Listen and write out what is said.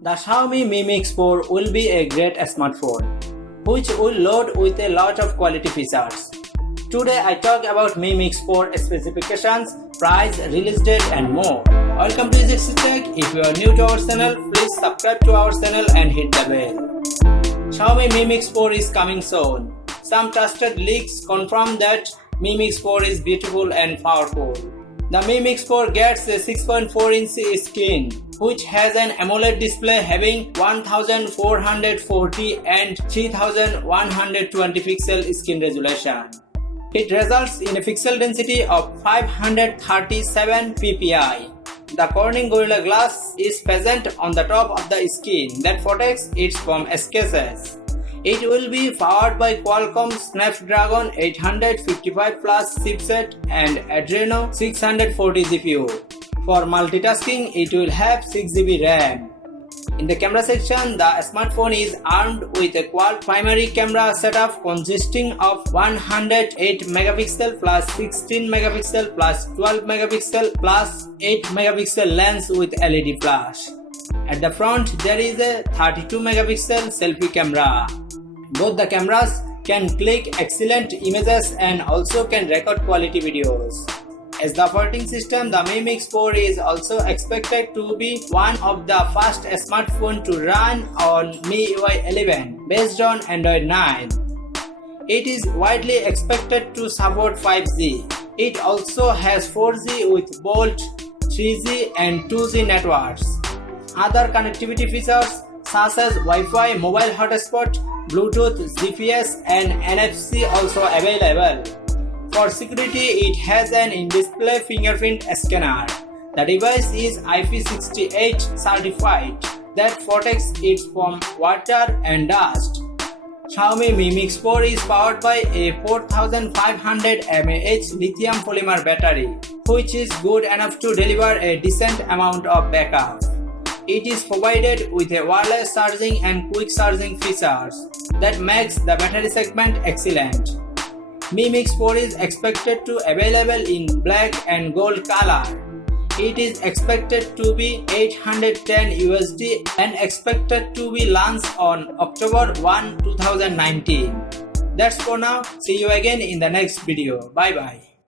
The Xiaomi Mi Mix 4 will be a great smartphone, which will load with a lot of quality features. Today I talk about Mi Mix 4 specifications, price, release date and more. Welcome to Easy Tech. If you are new to our channel, please subscribe to our channel and hit the bell. Xiaomi Mi Mix 4 is coming soon. Some trusted leaks confirm that Mi Mix 4 is beautiful and powerful. The Mi Mix 4 gets a 6.4-inch screen, which has an AMOLED display having 1440 and 3120 pixel screen resolution. It results in a pixel density of 537 ppi. The Corning Gorilla Glass is present on the top of the screen that protects it from scratches. It will be powered by Qualcomm Snapdragon 855 Plus chipset and Adreno 640 GPU. For multitasking, it will have 6GB RAM. In the camera section, the smartphone is armed with a quad primary camera setup consisting of 108 megapixel plus 16 megapixel plus 12 megapixel plus 8 megapixel lens with LED flash. At the front, there is a 32 megapixel selfie camera. Both the cameras can click excellent images and also can record quality videos. As the operating system, the Mi Mix 4 is also expected to be one of the first smartphones to run on MIUI 11 based on Android 9. It is widely expected to support 5G. It also has 4G with both 3G and 2G networks. Other connectivity features such as Wi-Fi, mobile hotspot, Bluetooth, GPS and NFC also available. For security, it has an in-display fingerprint scanner. The device is IP68 certified that protects it from water and dust. Xiaomi Mi Mix 4 is powered by a 4500 mAh lithium polymer battery, which is good enough to deliver a decent amount of backup. It is provided with a wireless charging and quick charging features that makes the battery segment excellent. Mi Mix 4 is expected to available in black and gold color. It is expected to be $810 USD and expected to be launched on October 1, 2019. That's for now. See you again in the next video. Bye bye.